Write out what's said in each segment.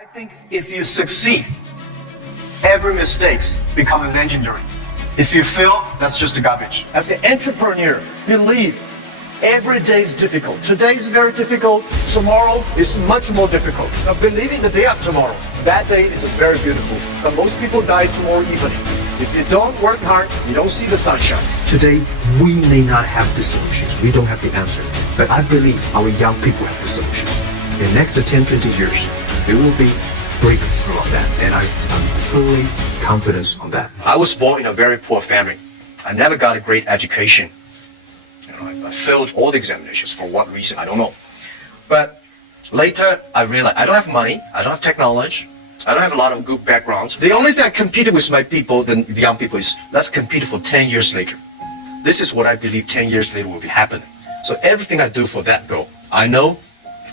I think if you succeed, every mistakes become legendary. If you fail, that's just the garbage. As an entrepreneur, believe every day is difficult. Today is very difficult. Tomorrow is much more difficult. But believe in the day of tomorrow. That day is very beautiful. But most people die tomorrow evening. If you don't work hard, you don't see the sunshine. Today, we may not have the solutions. We don't have the answer. But I believe our young people have the solutions. In the next 10, 20 years, there will be breakthrough on that. And I'm fully confident on that. I was born in a very poor family. I never got a great education. I failed all the examinations. For what reason? I don't know. But later, I realized I don't have money. I don't have technology. I don't have a lot of good backgrounds. The only thing I competed with my people, the young people, is let's compete for 10 years later. This is what I believe 10 years later will be happening. So everything I do for that goal, I know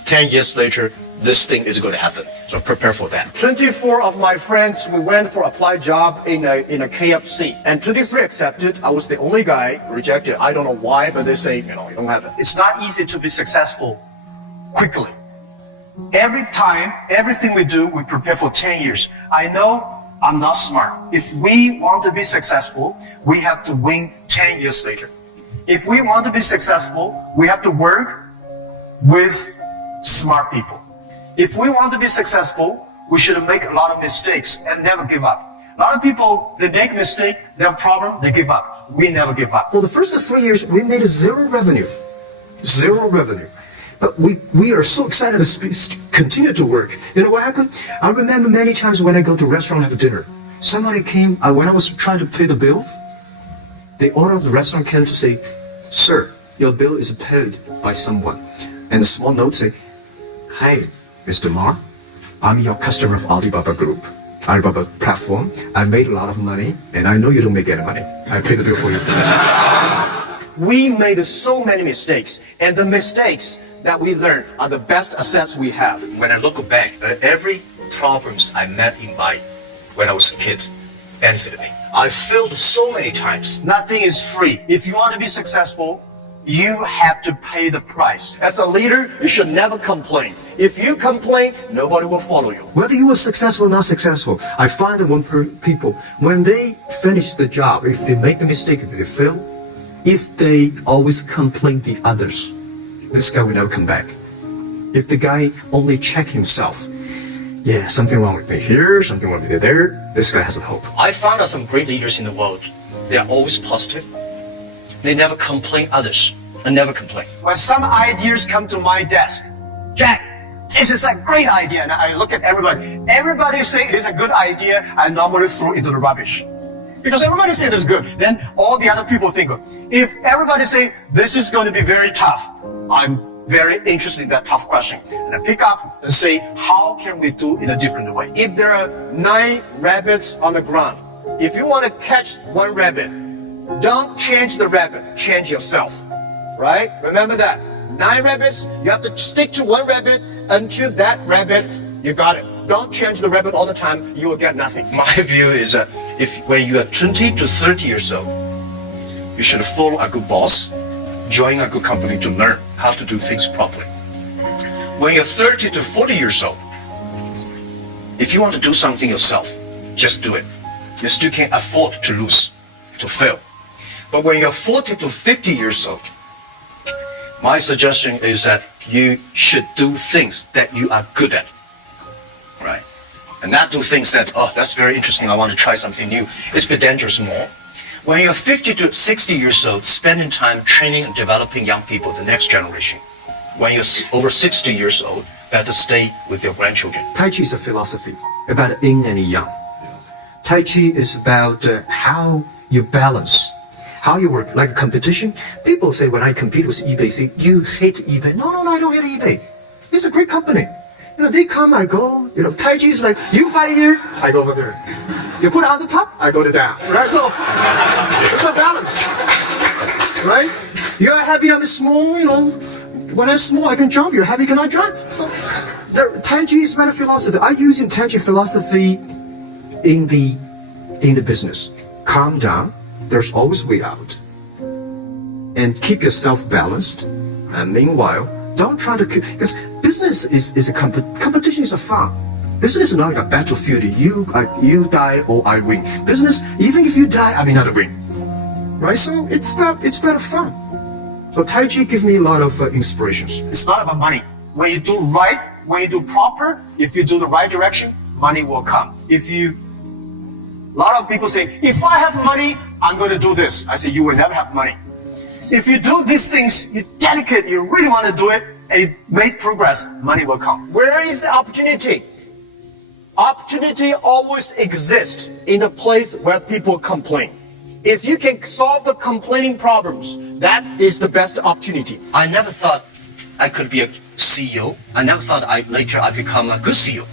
10 years later, this thing is going to happen. So prepare for that. 24 of my friends, we went for applied job in a KFC. And 23 accepted. I was the only guy rejected. I don't know why, but they say, you don't have it. It's not easy to be successful quickly. Every time, everything we do, we prepare for 10 years. I know I'm not smart. If we want to be successful, we have to win 10 years later. If we want to be successful, we have to work with smart people. If we want to be successful, we should make a lot of mistakes and never give up. A lot of people, they make mistake, they have problem, they give up. We never give up. For the first 3 years, we made zero revenue. Zero revenue. But we are so excited to continue to work. You know what happened? I remember many times when I go to a restaurant and have dinner, somebody came, when I was trying to pay the bill, the owner of the restaurant came to say, "Sir, your bill is paid by someone." And a small note say, "Hi, Mr. Ma, I'm your customer of Alibaba Group, Alibaba platform. I made a lot of money, and I know you don't make any money. I pay the bill for you." We made so many mistakes, and the mistakes that we learn are the best assets we have. When I look back, every problems I met when I was a kid benefited me. I failed so many times. Nothing is free. If you want to be successful, you have to pay the price. As a leader, you should never complain. If you complain, nobody will follow you. Whether you were successful or not successful, I find that when people, when they finish the job, if they make the mistake, if they fail, if they always complain the others, this guy will never come back. If the guy only check himself, yeah, something wrong with me here, something wrong with me there, this guy has a hope. I found out some great leaders in the world. They are always positive. They never complain others. And never complain. When some ideas come to my desk, "Jack, this is a great idea." And I look at everybody. Everybody say it is a good idea. I normally throw it into the rubbish. Because everybody say it is good. Then all the other people think, if everybody say this is going to be very tough, I'm very interested in that tough question. And I pick up and say, how can we do in a different way? If there are 9 rabbits on the ground, if you want to catch one rabbit, don't change the rabbit, change yourself. Right? Remember that. 9 rabbits, you have to stick to one rabbit until that rabbit, you got it. Don't change the rabbit all the time, you will get nothing. My view is that when you are 20 to 30 years old, you should follow a good boss, join a good company to learn how to do things properly. When you're 30 to 40 years old, if you want to do something yourself, just do it. You still can't afford to lose, to fail. But when you're 40 to 50 years old, my suggestion is that you should do things that you are good at, right? And not do things that, oh, that's very interesting, I want to try something new. It's a bit dangerous more. When you're 50 to 60 years old, spending time training and developing young people, the next generation. When you're over 60 years old, better stay with your grandchildren. Tai Chi is a philosophy about yin and yang. Tai Chi is about how you balance, how you work, like a competition. People say when I compete with eBay, say, "You hate eBay." No, I don't hate eBay. It's a great company. They come, I go. Tai Chi is like, you fight here, I go over there. You put it on the top, I go to down. Right? So, it's a balance. Right? You're heavy, I'm small, When I'm small, I can jump. You're heavy, cannot jump. So, Tai Chi is about a philosophy. I'm using Tai Chi philosophy in the business. Calm down. There's always way out. And keep yourself balanced. And meanwhile, don't try to, because business is a competition is a fun. Business is not like a battlefield. You die or I win. Business, even if you die, I may not win. Right? So it's about fun. So Tai Chi gives me a lot of inspirations. It's not about money. When you do right, when you do proper, if you do the right direction, money will come. A lot of people say, if I have money, I'm going to do this. I say, you will never have money. If you do these things, you dedicate, you really want to do it, and you make progress, money will come. Where is the opportunity? Opportunity always exists in the place where people complain. If you can solve the complaining problems, that is the best opportunity. I never thought I could be a CEO. I never thought later I'd become a good CEO.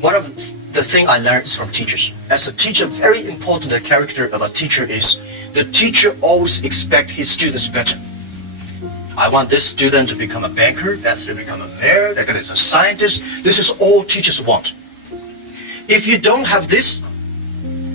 One of the things I learned is from teachers. As a teacher, very important character of a teacher is the teacher always expects his students better. I want this student to become a banker, that student to become a mayor, that guy is a scientist. This is all teachers want. If you don't have this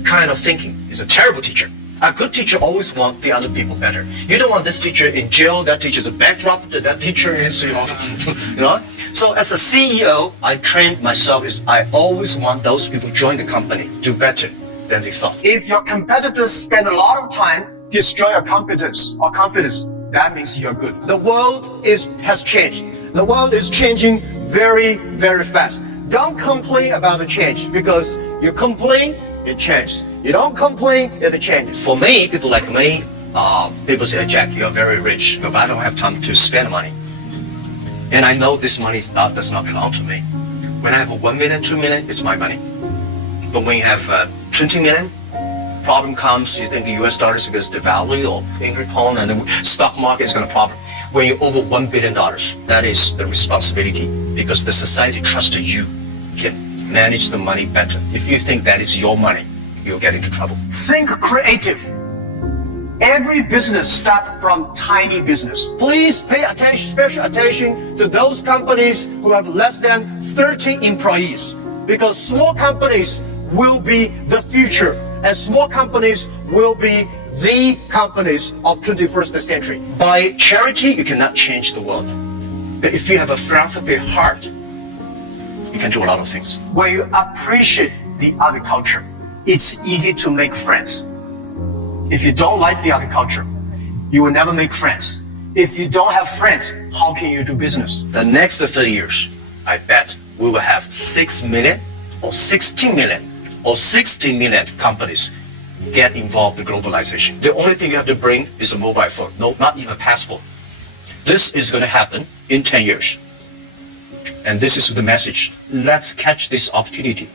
kind of thinking, it's a terrible teacher. A good teacher always wants the other people better. You don't want this teacher in jail, that teacher is bankrupt, that teacher is, you know. So as a CEO, I trained myself is I always want those people to join the company, do better than they thought. If your competitors spend a lot of time destroy your competence or confidence, that means you're good. The world has changed. The world is changing very, very fast. Don't complain about the change because you complain, it changes. You don't complain, it changes. For me, people like me, people say, Jack, you're very rich, but I don't have time to spend money. And I know this money does not belong to me. When I have 1 million, 2 million, it's my money. But when you have 20 million, problem comes, you think the US dollar is going to devalue or English pound and the stock market is going to problem. When you're over $1 billion, that is the responsibility because the society trusts you can manage the money better. If you think that is your money, you'll get into trouble. Think creative. Every business starts from tiny business. Please pay attention, special attention to those companies who have less than 30 employees because small companies will be the future and small companies will be the companies of 21st century. By charity, you cannot change the world. But if you have a philanthropy heart, you can do a lot of things. When you appreciate the other culture, it's easy to make friends. If you don't like the other culture, you will never make friends. If you don't have friends, how can you do business? The next 30 years, I bet we will have 6 million or 16 million or 60 million companies get involved in globalization. The only thing you have to bring is a mobile phone, no, not even a passport. This is going to happen in 10 years. And this is the message. Let's catch this opportunity.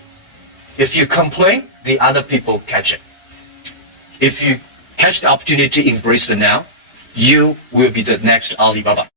If you complain, the other people catch it. If you catch the opportunity, embrace it now, you will be the next Alibaba.